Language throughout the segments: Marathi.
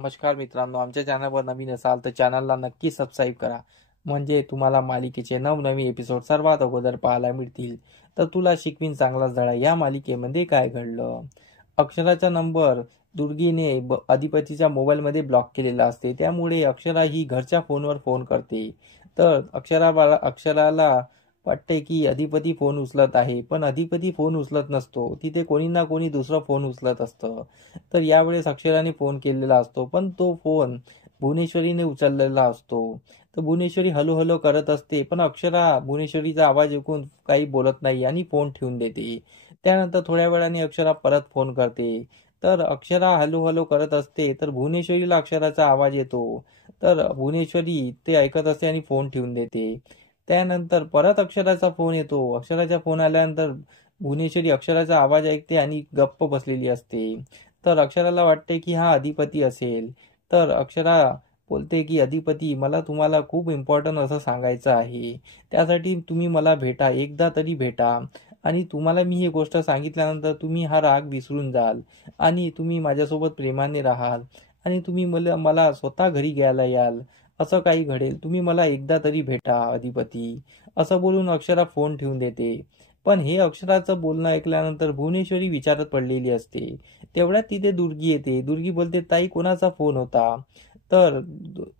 नमस्कार मित्रांनो, आमच्या चॅनलवर नवीन असाल तर चॅनलला नक्की सबस्क्राईब करा. म्हणजे तुम्हाला मालिकेचे नवनवीन एपिसोड सर्वात अगोदर पाहायला मिळतील. तर तुला शिकवीन चांगलाच धडा या मालिकेमध्ये काय घडलं. अक्षराचा नंबर दुर्गीने अधिपतीच्या मोबाईलमध्ये ब्लॉक केलेला असते. त्यामुळे अक्षरा ही घरच्या फोनवर फोन करते. तर अक्षराला वाटते की अधिपती फोन उचलत आहे, पण अधिपती फोन उचलत नसतो. तिथे कोणी ना कोणी दुसरं फोन उचलत असतं. तर यावेळेस अक्षराने फोन केलेला असतो, पण तो फोन भुवनेश्वरीने उचललेला असतो. तर भुवनेश्वरी हॅलो हॅलो करत असते, पण अक्षरा भुवनेश्वरीचा आवाज ऐकून काही बोलत नाही आणि फोन ठेवून देते. त्यानंतर थोड्या वेळाने अक्षरा परत फोन करते. तर अक्षरा हॅलो हॅलो करत असते, तर भुवनेश्वरीला अक्षराचा आवाज येतो. तर भुवनेश्वरी ते ऐकत असते आणि फोन ठेवून देते. त्यानंतर परत अक्षराचा फोन येतो. अक्षराचा फोन आल्यानंतर भुवनेश्वरी अक्षराचा आवाज ऐकते आणि गप्प बसलेली असते. तर अक्षराला वाटते की हा अधिपती असेल. तर अक्षरा बोलते की अधिपती, मला तुम्हाला खूप इम्पॉर्टंट असं सांगायचं आहे. त्यासाठी तुम्ही मला भेटा, एकदा तरी भेटा. आणि तुम्हाला मी ही गोष्ट सांगितल्यानंतर तुम्ही हा राग विसरून जाल आणि तुम्ही माझ्यासोबत प्रेमाने राहाल आणि तुम्ही मला स्वतः घरी घ्यायला याल. असं काही घडेल, तुम्ही मला एकदा तरी भेटा अधिपती. असं बोलून अक्षरा फोन ठेवून देते. पण हे अक्षराचं बोलणं ऐकल्यानंतर भुवनेश्वरी विचारात पडलेली असते. तेवढ्यात तिथे दुर्गी येते. दुर्गी बोलते, ताई कोणाचा फोन होता? तर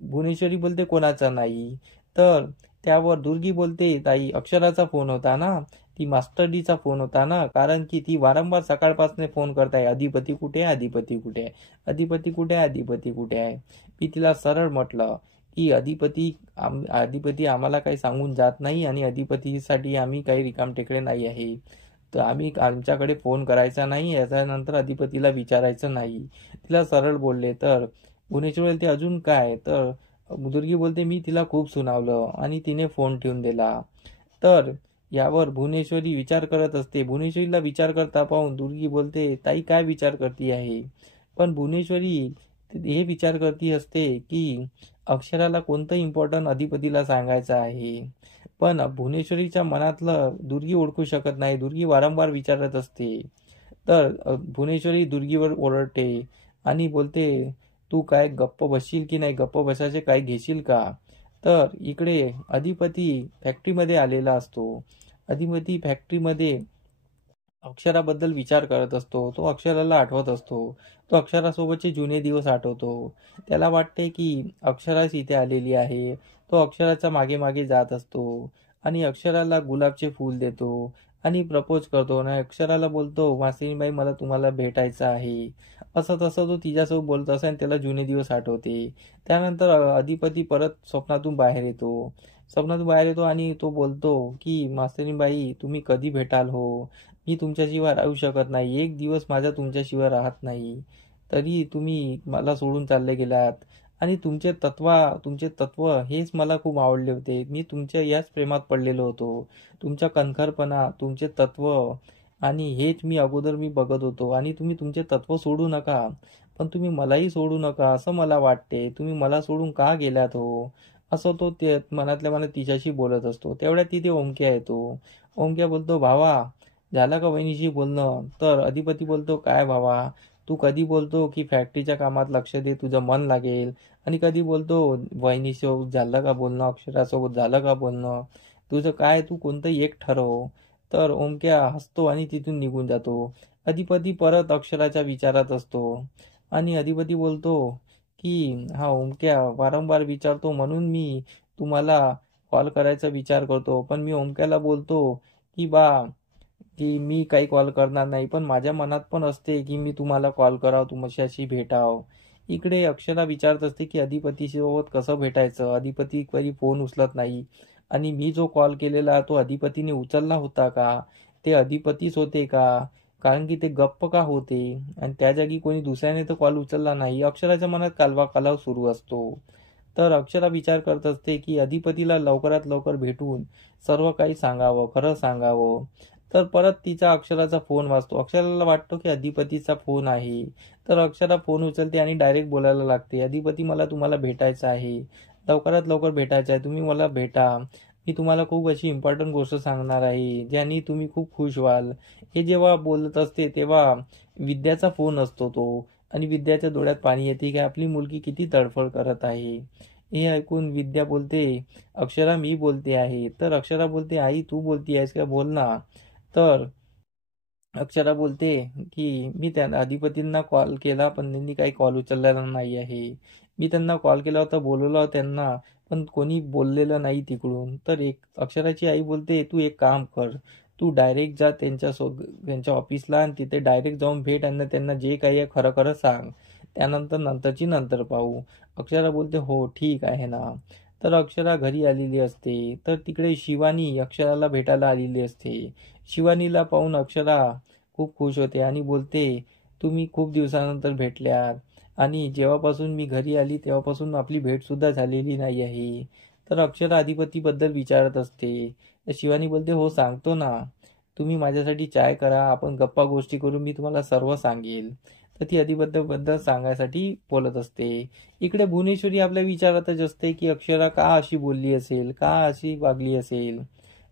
भुवनेश्वरी बोलते, कोणाचा नाही. तर त्यावर दुर्गी बोलते, ताई अक्षराचा फोन होता ना, ती मास्टर डीचा फोन होता ना, कारण की ती वारंवार सकाळपासून फोन करताय, अधिपती कुठे आहे, अधिपती कुठे आहे, अधिपती कुठे आहे, अधिपती कुठे आहे. मी तिला सरळ म्हटलं की अधिपती आम्हाला काही सांगून जात नाही आणि अधिपतीसाठी आम्ही काही रिकामटेकडे नाही आहे. तर आम्ही आमच्याकडे फोन करायचा नाही, याच्यानंतर अधिपतीला विचारायचं नाही. तिला सरळ बोलले. तर भुवनेश्वर बोलते, अजून काय? तर दुर्गी बोलते, मी तिला खूप सुनावलं आणि तिने फोन ठेवून दिला. तर यावर भुवनेश्वरी विचार करत असते. भुवनेश्वरीला विचार करता पाहून दुर्गी बोलते, ताई काय विचार करती आहे? पण भुवनेश्वरी हे विचार करती असते की अक्षराला कोणतं इम्पॉर्टंट अधिपतीला सांगायचं आहे. पण भुवनेश्वरीच्या मनातलं दुर्गी ओळखू शकत नाही. दुर्गी वारंवार विचारत असते. तर भुवनेश्वरी दुर्गीवर ओरडते आणि बोलते, तू काय गप्प बसशील की नाही? गप्प बसायचे काय घेशील का? तर इकडे अधिपती फॅक्टरीमध्ये आलेला असतो. अधिपती फॅक्टरीमध्ये अक्षराबद्दल विचार करत असतो. तो अक्षराला आठवत असतो. तो अक्षरासोबतचे जुने दिवस आठवतो. त्याला वाटते की अक्षराच इथे आलेली आहे. तो अक्षराच्या मागे मागे जात असतो आणि अक्षराला गुलाबचे फूल देतो आणि प्रपोज करतो आणि अक्षराला बोलतो, वासिनीबाई मला तुम्हाला भेटायचं आहे. असं तसं तो तिच्यासोबत बोलत असतो आणि त्याला जुने दिवस आठवते. त्यानंतर अधिपती परत स्वप्नातून बाहेर येतो. स्वप्नातून बाहेर येतो आणि तो बोलतो की मास्तरीबाई तुम्ही कधी भेटाल हो? मी तुमच्याशिवाय राहू शकत नाही. एक दिवस माझा तुमच्याशिवाय राहत नाही. तरी तुम्ही मला सोडून चालले गेलात आणि तुमचे तत्व हेच मला खूप आवडले होते. मी तुमच्या याच प्रेमात पडलेलो होतो. तुमचा कणखरपणा, तुमचे तत्व आणि हेच मी बघत होतो आणि तुम्ही तुमचे तत्व सोडू नका. पण तुम्ही मलाही सोडू नका असं मला वाटते. तुम्ही मला सोडून का गेलात हो? असं तो ते मनातल्या मनात तिच्याशी बोलत असतो. तेवढ्यात तिथे ओमक्या येतो. ओमक्या बोलतो, भावा झालं का वहिनीशी बोलणं? तर अधिपती बोलतो, काय भावा, तू कधी बोलतो की फॅक्टरीच्या कामात लक्ष दे, तुझं मन लागेल, आणि कधी बोलतो वहिनीसोबत झालं का बोलणं, अक्षरासोबत झालं का बोलणं, तुझं काय, तू कोणतं एक ठरव. तर ओमक्या हसतो आणि तिथून निघून जातो. अधिपती परत अक्षराच्या विचारात असतो आणि अधिपती बोलतो की हा ओमक्या वारंवार विचारतो म्हणून मी तुम्हाला कॉल करायचा विचार करतो. पण मी ओमक्याला बोलतो की की मी काही कॉल करणार नाही, पण माझ्या मनात पण असते की मी तुम्हाला कॉल करावं, तुमच्याशी भेटावं. इकडे अक्षरा विचारत असते की अधिपतीसोबत कसं भेटायचं. अधिपती कधी फोन उचलत नाही आणि मी जो कॉल केलेला तो अधिपतीने उचलला होता का? ते अधिपतीच होते का? कारण की ते गप्प का होते आणि त्या जागी कोणी दुसऱ्याने तर कॉल उचलला नाही. अक्षराच्या मनात कालवा कालाव सुरू असतो. तर अक्षरा विचार करत असते की अधिपतीला लवकरात लवकर भेटून सर्व काही सांगावं, खरं सांगावं. तर परत तिचा अक्षराचा फोन वाजतो. अक्षराला वाटतो की अधिपतीचा फोन आहे. तर अक्षरा फोन उचलते आणि डायरेक्ट बोलायला लागते, अधिपती मला तुम्हाला भेटायचं आहे, लवकरात लवकर भेटायचं आहे, तुम्ही मला भेटा. मी तुम्हाला खूप अशी इम्पॉर्टंट गोष्ट सांगणार आहे ज्याने तुम्ही खूप खुश व्हाल. हे जेव्हा बोलत असते तेव्हा विद्याचा फोन असतो तो. आणि विद्याच्या डोळ्यात पाणी येते की आपली मुलगी किती तडफड करत आहे. हे ऐकून विद्या बोलते, अक्षरा मी बोलते आहे. तर अक्षरा बोलते, आई तू बोलती आहेस का, बोल ना. तर अक्षरा बोलते की मी त्या अधिपतींना कॉल केला पण त्यांनी काही कॉल उचललेला नाही आहे. मी त्यांना कॉल केला होता, बोलवलं त्यांना, पण कोणी बोललेलं नाही तिकडून. तर एक अक्षराची आई बोलते, तू एक काम कर, तू डायरेक्ट जा त्यांच्या ऑफिसला आणि तिथे डायरेक्ट जाऊन भेट आणि त्यांना जे काही आहे खरं खरं सांग. त्यानंतर नंतरची नंतर पाहू. अक्षरा बोलते हो ठीक आहे ना. तर अक्षरा घरी आलेली असते. तर तिकडे शिवानी अक्षराला भेटायला आलेली असते. शिवानीला पाहून अक्षरा खूप खुश होते आणि बोलते, तुम्ही खूप दिवसानंतर भेटल्यात आणि जेव्हापासून मी घरी आली तेव्हापासून आपली भेट सुद्धा झालेली नाही आहे. तर अक्षरा अधिपतीबद्दल विचारत असते. तर शिवानी बोलते हो सांगतो ना, तुम्ही माझ्यासाठी चाय करा, आपण गप्पा गोष्टी करू, मी तुम्हाला सर्व सांगेल. तर ती अधिपतीबद्दल सांगायसाठी बोलत असते. इकडे भुवनेश्वरी आपल्या विचारातच असते की अक्षरा का अशी बोलली असेल, का अशी वागली असेल,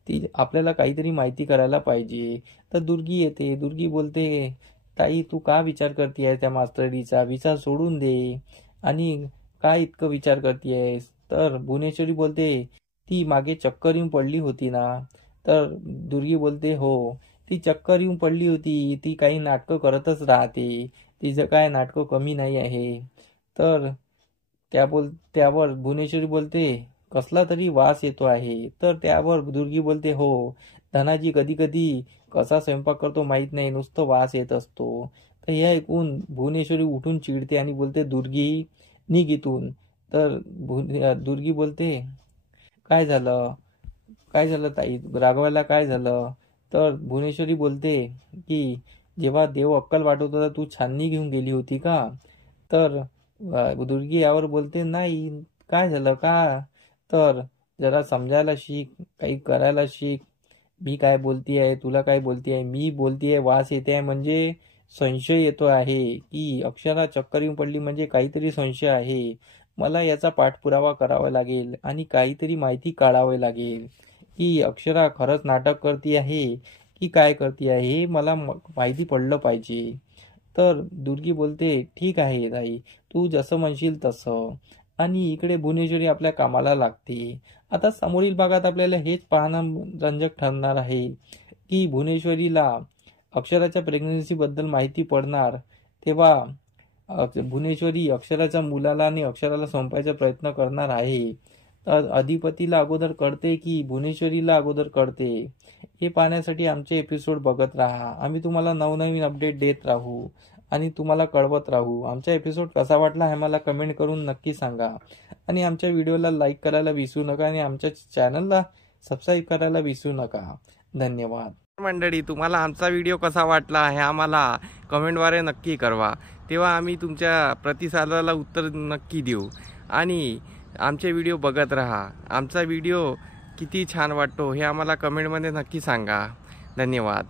ती आपल्याला काहीतरी माहिती करायला पाहिजे. तर दुर्गी येते. दुर्गी बोलते, ताई तू का विचार करते त्या मास्तरीचा, विचार सोडून दे आणि काय इतकं विचार करतेयस. तर भुवनेश्वरी बोलते, ती मागे चक्कर येऊन पडली होती ना. तर दुर्गी बोलते हो, ती चक्कर येऊन पडली होती, ती काही नाटकं करतच राहते, तिचं काय नाटकं कमी नाही आहे. तर त्यावर भुवनेश्वरी बोलते, कसला तरी वास येतो आहे. तर त्यावर दुर्गी बोलते हो, धनाजी कधी कधी कसा स्वयंपाक करतो माहित नाही, नुसतं वास येत असतो. तर हे ऐकून भुवनेश्वरी उठून चिडते आणि बोलते, दुर्गी निघ इथून. तर दुर्गी बोलते, काय झालं, काय झालं ताई, रागवायला काय झालं. तर भुवनेश्वरी बोलते की जेव्हा देव अक्कल वाटत होता तू छाननी घेऊन गेली होती का. तर दुर्गी यावर बोलते, नाही काय झालं का. तर जरा समजायला शिक, काही करायला शिक. मी काय बोलती आहे, तुला काय बोलती आहे, मी बोलती आहे वास येते आहे म्हणजे संशय येतो आहे की अक्षरा चक्कर येऊन पडली म्हणजे काहीतरी संशय आहे. मला याचा पाठपुरावा करावा लागेल आणि काहीतरी माहिती काढावी लागेल की अक्षरा खरंच नाटक करती आहे की काय करती आहे, हे मला माहिती पडलं पाहिजे. तर दुर्गी बोलते, ठीक आहे ताई, तू जसं म्हणशील तसं. आणि इकडे भुवनेश्वरी आपल्या कामाला लागते. आता समोरील भागात आपल्याला हेच पाहणं रंजक ठरणार आहे की भुवनेश्वरीला अक्षराच्या प्रेग्नन्सी बद्दल माहिती पडणार तेव्हा भुवनेश्वरी अक्षराच्या मुलाला आणि अक्षराला संपायचा प्रयत्न करणार आहे. तर अधिपतीला अगोदर कळते की भुवनेश्वरीला अगोदर कळते, हे पाहण्यासाठी आमचे एपिसोड बघत राहा. आम्ही तुम्हाला नवनवीन अपडेट देत राहू आणि तुम्हाला कळवत राहू. आमचा एपिसोड कसा वाटला हे मला कमेंट करून नक्की सांगा आणि आमच्या व्हिडिओला लाईक करायला विसरू नका आणि आमच्या चॅनलला सबस्क्राईब करायला विसरू नका. धन्यवाद. मंडळी, तुम्हाला आमचा व्हिडिओ कसा वाटला हे आम्हाला कमेंटद्वारे नक्की कळवा, तेव्हा आम्ही तुमच्या प्रतिसादाला उत्तर नक्की देऊ. आणि आमचे व्हिडिओ बघत राहा. आमचा व्हिडिओ किती छान वाटतो हे आम्हाला कमेंटमध्ये नक्की सांगा. धन्यवाद.